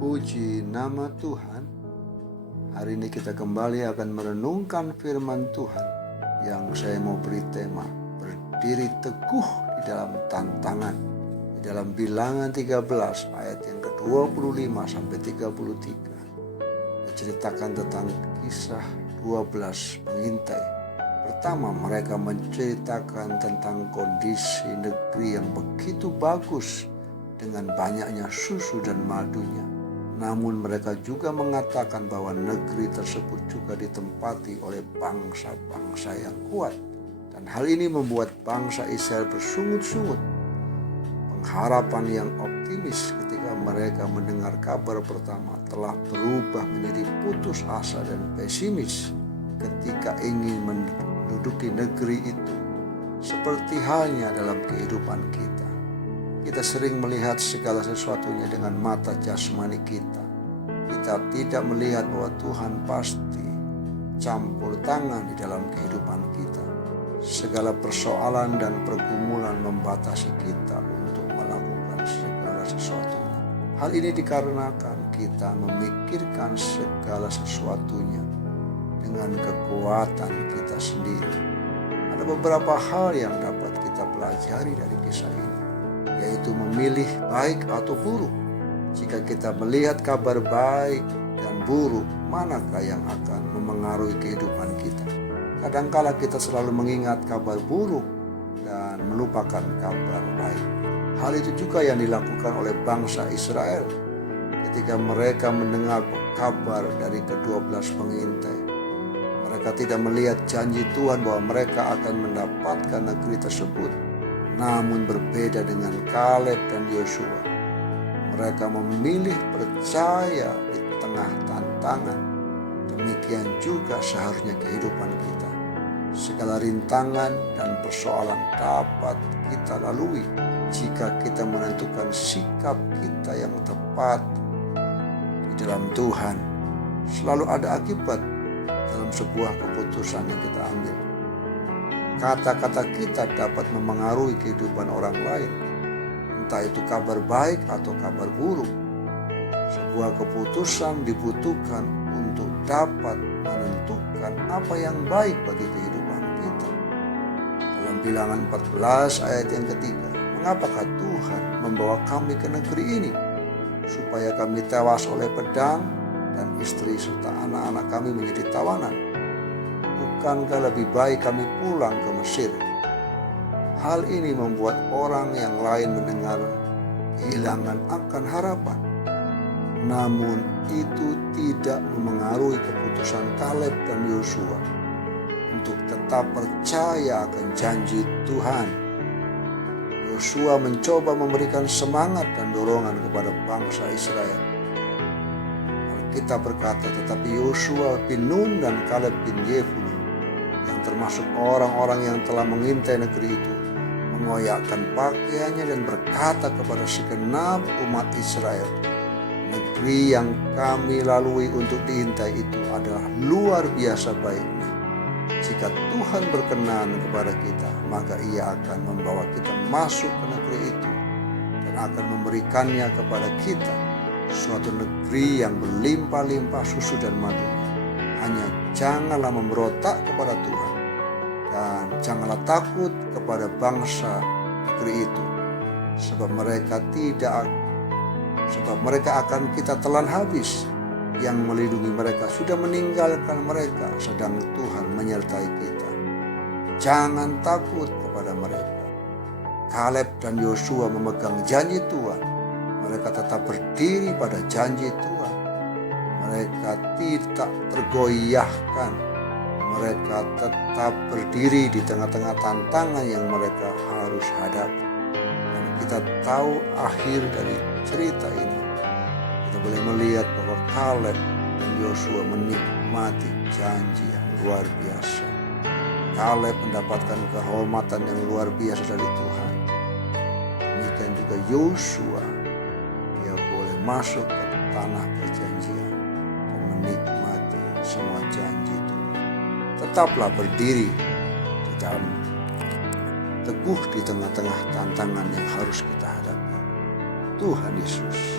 Puji nama Tuhan. Hari ini kita kembali akan merenungkan firman Tuhan yang saya mau beri tema berdiri teguh di dalam tantangan. Di dalam Bilangan 13 ayat yang ke-25 sampai 33. Diceritakan tentang kisah 12 pengintai. Pertama, mereka menceritakan tentang kondisi negeri yang begitu bagus dengan banyaknya susu dan madunya. Namun mereka juga mengatakan bahwa negeri tersebut juga ditempati oleh bangsa-bangsa yang kuat. Dan hal ini membuat bangsa Israel bersungut-sungut. Pengharapan yang optimis ketika mereka mendengar kabar pertama telah berubah menjadi putus asa dan pesimis ketika ingin menduduki negeri itu. Seperti halnya dalam kehidupan kita. Kita sering melihat segala sesuatunya dengan mata jasmani kita. Kita tidak melihat bahwa Tuhan pasti campur tangan di dalam kehidupan kita. Segala persoalan dan pergumulan membatasi kita untuk melakukan segala sesuatunya. Hal ini dikarenakan kita memikirkan segala sesuatunya dengan kekuatan kita sendiri. Ada beberapa hal yang dapat kita pelajari dari kisah ini, yaitu memilih baik atau buruk. Jika kita melihat kabar baik dan buruk, manakah yang akan memengaruhi kehidupan kita? Kadangkala kita selalu mengingat kabar buruk dan melupakan kabar baik. Hal itu juga yang dilakukan oleh bangsa Israel ketika mereka mendengar kabar dari ke-12 pengintai. Mereka tidak melihat janji Tuhan bahwa mereka akan mendapatkan negeri tersebut. Namun berbeda dengan Kaleb dan Yosua, mereka memilih percaya di tengah tantangan. Demikian juga seharusnya kehidupan kita. Segala rintangan dan persoalan dapat kita lalui jika kita menentukan sikap kita yang tepat di dalam Tuhan. Selalu ada akibat dalam sebuah keputusan yang kita ambil. Kata-kata kita dapat memengaruhi kehidupan orang lain, entah itu kabar baik atau kabar buruk. Sebuah keputusan dibutuhkan untuk dapat menentukan apa yang baik bagi kehidupan kita. Dalam Bilangan 14 ayat yang ketiga, mengapakah Tuhan membawa kami ke negeri ini? Supaya kami tewas oleh pedang dan istri serta anak-anak kami menjadi tawanan. Bukankah lebih baik kami pulang ke Mesir? Hal ini membuat orang yang lain mendengar kehilangan akan harapan. Namun itu tidak memengaruhi keputusan Kaleb dan Yosua untuk tetap percaya akan janji Tuhan. Yosua mencoba memberikan semangat dan dorongan kepada bangsa Israel. Kita berkata, tetapi Yosua bin Nun dan Kaleb bin Yefune, yang termasuk orang-orang yang telah mengintai negeri itu, mengoyakkan pakaiannya dan berkata kepada segenap umat Israel, negeri yang kami lalui untuk diintai itu adalah luar biasa baiknya. Jika Tuhan berkenan kepada kita, maka Ia akan membawa kita masuk ke negeri itu dan akan memberikannya kepada kita, suatu negeri yang berlimpah-limpah susu dan madunya. Hanya janganlah memberontak kepada Tuhan dan janganlah takut kepada bangsa negeri itu, sebab mereka akan kita telan habis. Yang melindungi mereka sudah meninggalkan mereka, sedang Tuhan menyertai kita. Jangan takut kepada mereka. Kaleb dan Yosua memegang janji Tuhan. Mereka tetap berdiri pada janji Tuhan. Mereka tidak tergoyahkan. Mereka tetap berdiri di tengah-tengah tantangan yang mereka harus hadapi. Dan kita tahu akhir dari cerita ini. Kita boleh melihat bahwa Kaleb dan Yosua menikmati janji yang luar biasa. Kaleb mendapatkan kehormatan yang luar biasa dari Tuhan. Demikian juga Yosua, dia boleh masuk ke tanah perjanjian dan menikmati semua janji Tuhan. Tetaplah berdiri di dalam teguh di tengah-tengah tantangan yang harus kita hadapi. Tuhan Yesus